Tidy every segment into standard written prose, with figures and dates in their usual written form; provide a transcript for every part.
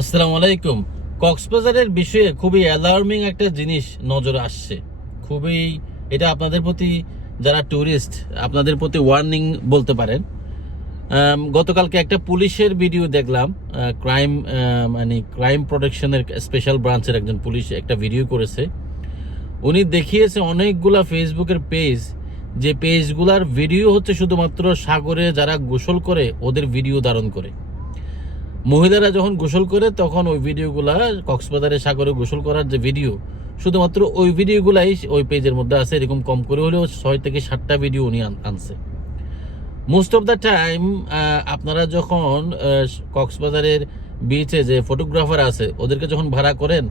আসসালামু আলাইকুম। কক্সবাজারের বিষয়ে খুবই অ্যালার্মিং একটা জিনিস নজরে আসছে। খুবই এটা আপনাদের প্রতি, যারা ট্যুরিস্ট, আপনাদের প্রতি ওয়ার্নিং বলতে পারেন। গতকালকে একটা পুলিশের ভিডিও দেখলাম। ক্রাইম প্রোটেকশনের স্পেশাল ব্রাঞ্চের একজন পুলিশ একটা ভিডিও করেছে। উনি দেখিয়েছে অনেকগুলা ফেসবুকের পেজ, যে পেজগুলার ভিডিও হচ্ছে শুধুমাত্র সাগরে যারা গোসল করে ওদের ভিডিও ধারণ করে। মহিলারা যখন গোসল করে তখন ওই ভিডিওগুলা, কক্সবাজারের সাগরে গোসল করার যে ভিডিও, শুধুমাত্র ওই ভিডিওগুলাই ওই পেজের মধ্যে আছে। এরকম কম করে হলেও 6 থেকে 7টা ভিডিও উনি আনছে। মোস্ট অফ দ্য টাইম আপনারা যখন কক্সবাজারের বিচে যে ফটোগ্রাফার আছে ওদেরকে যখন ভাড়া করেন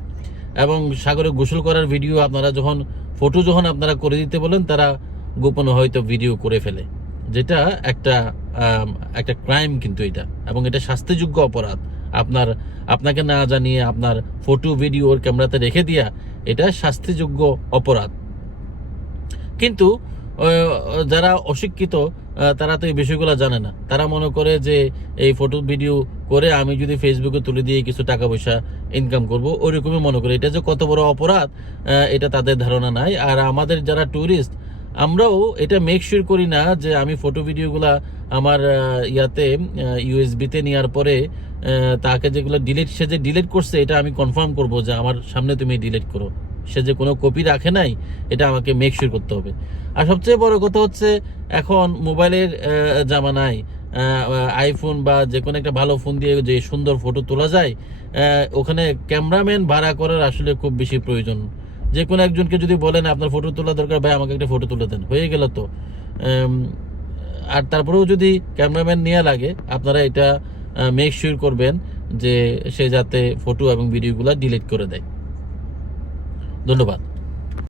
এবং সাগরে গোসল করার ভিডিও আপনারা যখন আপনারা করে দিতে বলেন, তারা গোপনে হয়তো ভিডিও করে ফেলে, যেটা একটা একটা ক্রাইম কিন্তু এটা, এবং এটা শাস্তিযোগ্য অপরাধ। আপনাকে না জানিয়ে আপনার ফটো ভিডিও ওর ক্যামেরাতে রেখে দিয়া, এটা শাস্তিযোগ্য অপরাধ। কিন্তু যারা অশিক্ষিত তারা তো এই বিষয়গুলো জানে না। তারা মনে করে যে এই ফটো ভিডিও করে আমি যদি ফেসবুকে তুলে দিয়ে কিছু টাকা পয়সা ইনকাম করব, ওইরকমই মনে করে। এটা যে কত বড় অপরাধ এটা তাদের ধারণা নাই। আর আমাদের যারা ট্যুরিস্ট, আমরাও এটা মেক শিওর করি না যে আমি ফটো ভিডিওগুলা আমার ইয়াতে ইউএসবিতে নেওয়ার পরে তাকে যেগুলো সে যে ডিলিট করছে এটা আমি কনফার্ম করব যে আমার সামনে তুমি ডিলিট করো। সে যে কোনো কপি রাখে নাই, এটা আমাকে মেক শিওর করতে হবে। আর সবচেয়ে বড় কথা হচ্ছে, এখন মোবাইলের জামানায় আইফোন বা যে কোনো একটা ভালো ফোন দিয়ে যে সুন্দর ফটো তোলা যায়, ওখানে ক্যামেরাম্যান ভাড়া করার আসলে খুব বেশি প্রয়োজন। যে কোনো একজনকে যদি বলেন আপনার ফটো তোলা দরকার, ভাই আমাকে একটা ফটো তুলে দেন, হয়ে গেল তো। আর তারপরেও যদি ক্যামেরাম্যান নেওয়া লাগে, আপনারা এটা মেক শিওর করবেন যে সে যাতে ফটো এবং ভিডিওগুলো ডিলিট করে দেয়। ধন্যবাদ।